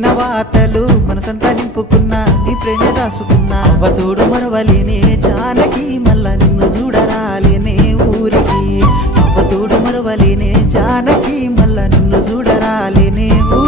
చెప్పిన వార్తలు మనసంతా నింపుకున్నా నీ ప్రేమ దాసుకున్నా అవ్వతోడు మరవలేనే జానకి మళ్ళా నిన్ను చూడరాలేనే ఊరికి అవ్వతోడు మరవలేనే జానకి మళ్ళా నిన్ను చూడరాలేనే ఊరికి